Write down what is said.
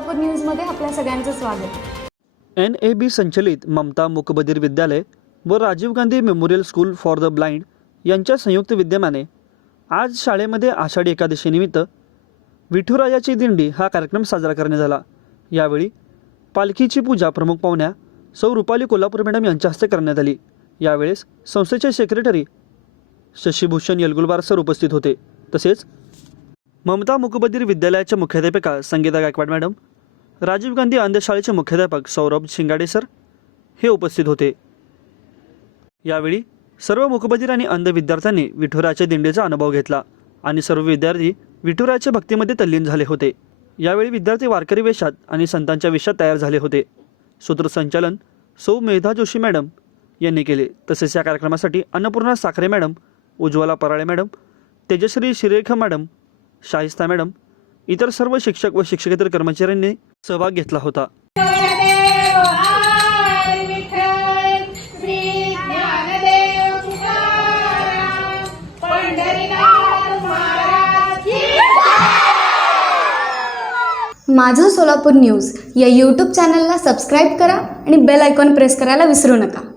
सोलापूर न्यूजमध्ये आपल्या सगळ्यांचं स्वागत। NAB संचलित ममता मुकबधीर विद्यालय व Rajiv Gandhi memorial school for the blind यांच्या संयुक्त विद्यमाने आज शाळेमध्ये आषाढी एकादशीनिमित्त विठुरायाची दिंडी हा कार्यक्रम साजरा करण्यात आला। यावेळी पालखीची पूजा प्रमुख पाहुण्या सौ रुपाली कोल्हापूर मॅडम यांच्या हस्ते करण्यात आली। यावेळेस संस्थेचे सेक्रेटरी शशीभूषण येलगुलवार सर उपस्थित होते। तसेच ममता मुकबधीर विद्यालयाच्या मुख्याध्यापिका संगीता गायकवाड मॅडम, राजीव गांधी अंधशाळेचे मुख्याध्यापक सौरभ शिंगाडे सर हे उपस्थित होते। यावेळी सर्व मुकबधीर आणि अंध विद्यार्थ्यांनी विठुरायाच्या दिंडीचा अनुभव घेतला आणि सर्व विद्यार्थी विठुरायाच्या भक्तीमध्ये तल्लीन झाले होते। यावेळी विद्यार्थी वारकरी वेशात आणि संतांच्या वेशात तयार झाले होते। सूत्रसंचालन सौ मेधा जोशी मॅडम यांनी केले। तसेच या कार्यक्रमासाठी Annapurna Sakhare madam, Ujjwala Parale madam, Tejashri Shirekha madam, Shahista madam, इतर सर्व शिक्षक व शिक्षकेतर कर्मचाऱ्यांनी सहभाग घेतला होता। माझं सोलापूर न्यूज या यूट्यूब चॅनलला सबस्क्राईब करा आणि बेल आयकॉन प्रेस करायला विसरू नका।